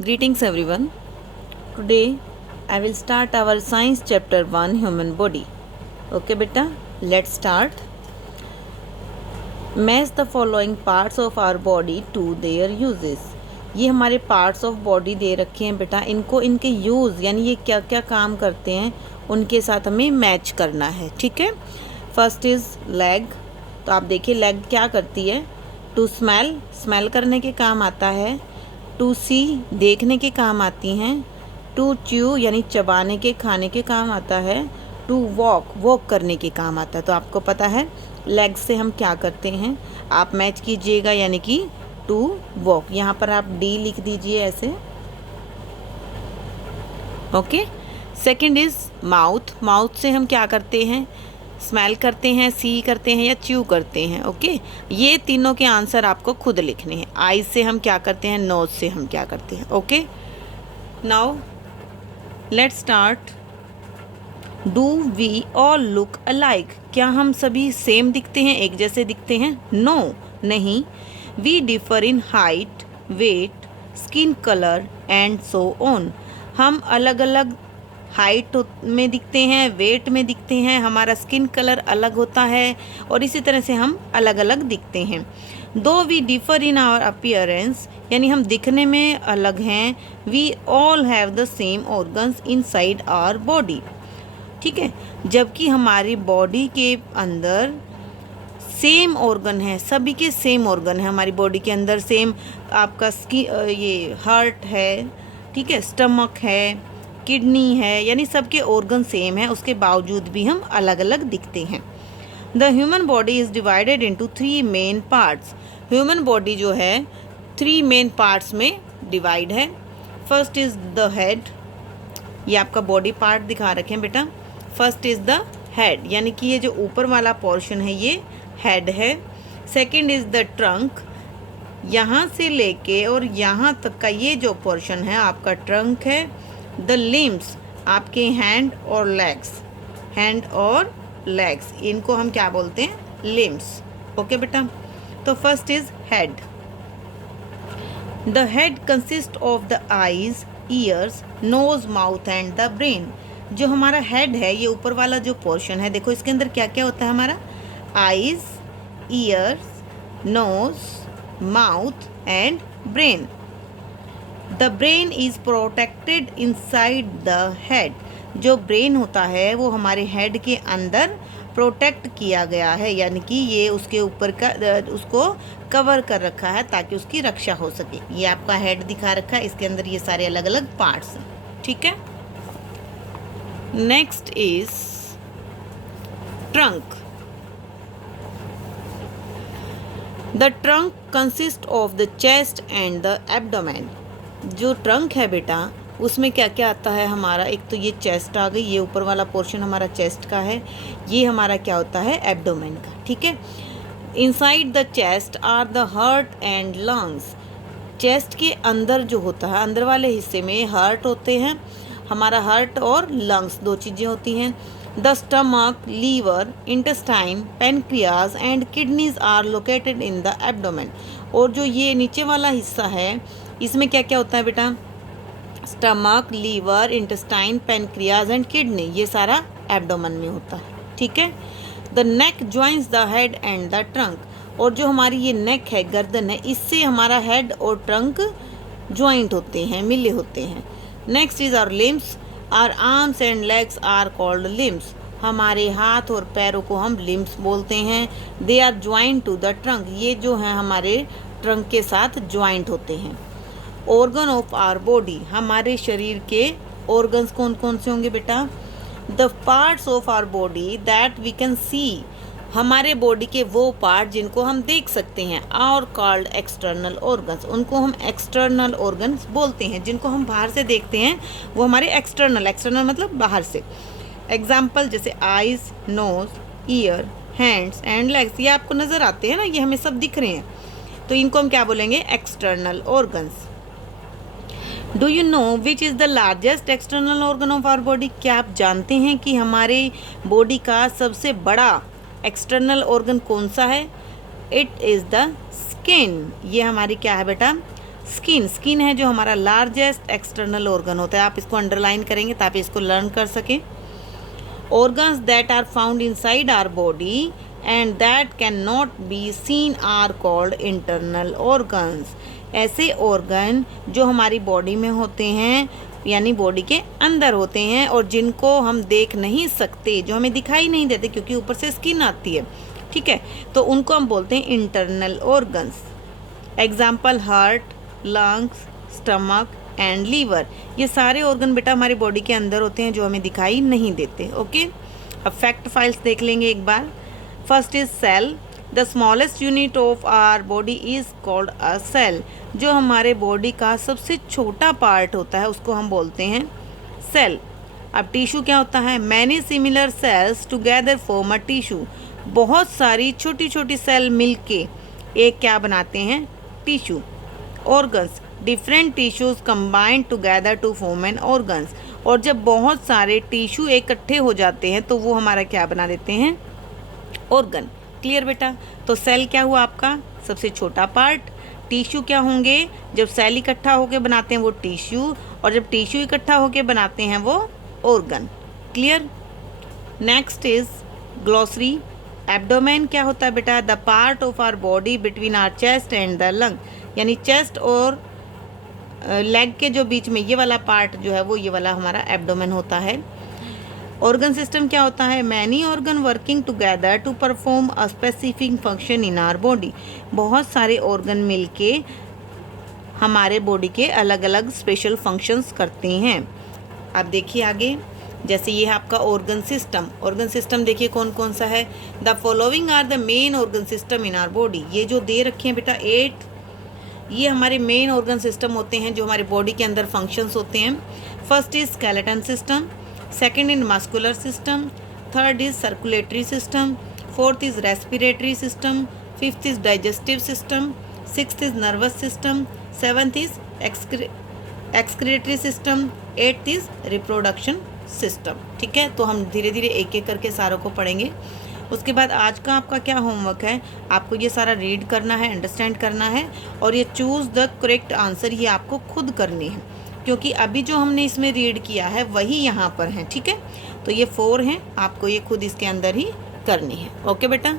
Greetings everyone. Today I will start our science chapter 1 human body. Okay beta, let's start. Match the following parts of our body to their uses. ये हमारे parts of body दे रखे हैं बेटा, इनको इनके use यानी ये क्या क्या काम करते हैं उनके साथ हमें मैच करना है, ठीक है। First is leg. तो आप देखिए लेग क्या करती है। टू स्मेल करने के काम आता है। टू सी देखने के काम आती हैं। टू च्यू यानी चबाने के खाने के काम आता है। टू वॉक करने के काम आता है। तो आपको पता है लेग से हम क्या करते हैं, आप मैच कीजिएगा यानी कि टू वॉक। यहाँ पर आप डी लिख दीजिए ऐसे। ओके। सेकंड इज़ माउथ से हम क्या करते हैं, स्मेल करते हैं, सी करते हैं या च्यू करते हैं। ओके, ये तीनों के आंसर आपको खुद लिखने हैं। आईज से हम क्या करते हैं, नोज से हम क्या करते हैं। Okay, now let's start. Do we all look alike? क्या हम सभी सेम दिखते हैं, एक जैसे दिखते हैं? नो, नहीं। We differ in height, weight, skin colour and so on. हम अलग अलग हाइट में दिखते हैं, वेट में दिखते हैं, हमारा स्किन कलर अलग होता है और इसी तरह से हम अलग अलग दिखते हैं। Though we differ in our appearance यानी हम दिखने में अलग हैं। We all have the same organs inside our body, ठीक है। जबकि हमारी बॉडी के अंदर सेम ऑर्गन है, सभी के सेम ऑर्गन है हमारी बॉडी के अंदर। सेम आपका ये हार्ट है, ठीक है, स्टमक है, किडनी है, यानी सबके ऑर्गन सेम है, उसके बावजूद भी हम अलग अलग दिखते हैं। The human body is divided into 3 main parts. Human body जो है 3 मेन पार्ट्स में डिवाइड है। First is the head. ये आपका बॉडी पार्ट दिखा रखे हैं बेटा। फर्स्ट इज़ द हेड यानी कि ये जो ऊपर वाला पोर्शन है ये हेड है। सेकंड इज़ द ट्रंक, यहाँ से लेके और यहाँ तक का ये जो पोर्शन है आपका ट्रंक है। द लिम्स, आपके हैंड और लेग्स, इनको हम क्या बोलते हैं, लिम्स। ओके बेटा, तो first is head. The head consist of the eyes, ears, nose, mouth and the brain. जो हमारा हेड है ये ऊपर वाला जो पोर्शन है, देखो इसके अंदर क्या क्या होता है हमारा, eyes, ears, nose, mouth and brain. The brain is protected inside the head. जो ब्रेन होता है वो हमारे हेड के अंदर प्रोटेक्ट किया गया है, यानी कि ये उसके ऊपर का उसको कवर कर रखा है ताकि उसकी रक्षा हो सके। ये आपका हेड दिखा रखा है, इसके अंदर ये सारे अलग अलग पार्ट्स हैं, ठीक है। Next is trunk. The trunk consist of the chest and the abdomen. जो ट्रंक है बेटा उसमें क्या क्या आता है हमारा, एक तो ये चेस्ट आ गई, ये ऊपर वाला पोर्शन हमारा चेस्ट का है, ये हमारा क्या होता है, एब्डोमेन का, ठीक है। Inside the chest are the heart and lungs. Chest के अंदर जो होता है, अंदर वाले हिस्से में हार्ट होते हैं, हमारा हार्ट और लंग्स दो चीज़ें होती हैं। The stomach, liver, intestine, pancreas and kidneys are located in the abdomen. और जो ये नीचे वाला हिस्सा है इसमें क्या क्या होता है बेटा, stomach, liver, intestine, pancreas and kidney, ये सारा एब्डोमेन में होता है, ठीक है। The neck joins the head and the trunk. और जो हमारी ये नेक है, गर्दन है, इससे हमारा हेड और ट्रंक ज्वाइंट होते हैं, मिले होते हैं। Next is our limbs. Our arms and legs are called limbs. हमारे हाथ और पैरों को हम लिम्स बोलते हैं। They are joint to the trunk. ये जो है हमारे ट्रंक के साथ ज्वाइंट होते हैं। Organ of our body. हमारे शरीर के ऑर्गन्स कौन कौन से होंगे बेटा, the parts of our body that we can see. हमारे बॉडी के वो पार्ट जिनको हम देख सकते हैं, आर कॉल्ड एक्सटर्नल ऑर्गन्स। उनको हम एक्सटर्नल ऑर्गन्स बोलते हैं। जिनको हम बाहर से देखते हैं वो हमारे एक्सटर्नल मतलब बाहर से। एग्जाम्पल जैसे eyes, nose, ear, hands and legs, ये आपको नज़र आते हैं ना, ये हमें सब दिख रहे हैं, तो इनको हम क्या बोलेंगे, external organs. Do you know which is the largest external organ of our body? क्या आप जानते हैं कि हमारे बॉडी का सबसे बड़ा एक्सटर्नल ऑर्गन कौन सा है? It is the skin. ये हमारी क्या है बेटा, स्किन, स्किन है जो हमारा लार्जेस्ट एक्सटर्नल ऑर्गन होता है, आप इसको अंडरलाइन करेंगे ताकि इसको लर्न कर सकें। Organs that are found inside our body and that can not be seen are called internal organs. ऐसे ऑर्गन जो हमारी बॉडी में होते हैं, यानी बॉडी के अंदर होते हैं, और जिनको हम देख नहीं सकते, जो हमें दिखाई नहीं देते क्योंकि ऊपर से स्किन आती है, ठीक है, तो उनको हम बोलते हैं internal organs. Example heart, lungs, stomach and liver. ये सारे ऑर्गन बेटा हमारी बॉडी के अंदर होते हैं जो हमें दिखाई नहीं देते। ओके, अब फैक्ट फाइल्स देख लेंगे एक बार। First is cell. The smallest unit of our body is called a cell. जो हमारे बॉडी का सबसे छोटा पार्ट होता है उसको हम बोलते हैं सेल। अब टिश्यू क्या होता है? Many similar sales together form a tissue. बहुत सारी छोटी छोटी सेल मिलके एक क्या बनाते हैं? Tissue. Organs, different tissues combined together to form an organs. और जब बहुत सारे टिश्यू इकट्ठे हो जाते हैं तो वो हमारा क्या बना देते हैं? ऑर्गन। क्लियर बेटा? तो सेल क्या हुआ आपका? सबसे छोटा पार्ट। टिश्यू क्या होंगे? जब सेल इकट्ठा होकर बनाते हैं वो टिश्यू, और जब टिश्यू इकट्ठा होकर बनाते हैं वो organ. Clear? Next is glossary. Abdomen क्या होता है बेटा? The part of our body between our chest and the lung. यानी चेस्ट और लेग के जो बीच में ये वाला पार्ट जो है वो ये वाला हमारा एब्डोमेन होता है। ऑर्गन सिस्टम क्या होता है? Many organ working together to perform a specific function in our body. बहुत सारे ऑर्गन मिलके हमारे बॉडी के अलग अलग स्पेशल फंक्शंस करते हैं। अब देखिए आगे, जैसे ये है आपका ऑर्गन सिस्टम। ऑर्गन सिस्टम देखिए कौन कौन सा है। The following are the main organ system in our body. ये जो दे रखे हैं बेटा 8, ये हमारे मेन ऑर्गन सिस्टम होते हैं जो हमारे बॉडी के अंदर फंक्शंस होते हैं। First is skeleton system, second is muscular system, third is circulatory system, fourth is respiratory system, fifth is digestive system, sixth is nervous system, seventh is excretory system, eighth is reproduction system. ठीक है, तो हम धीरे धीरे एक एक करके सारों को पढ़ेंगे। उसके बाद आज का आपका क्या होमवर्क है? आपको ये सारा रीड करना है, अंडरस्टैंड करना है, और ये चूज़ द करेक्ट आंसर ये आपको खुद करनी है, क्योंकि अभी जो हमने इसमें रीड किया है वही यहाँ पर है। ठीक है, तो ये 4 हैं, आपको ये खुद इसके अंदर ही करनी है। ओके बेटा।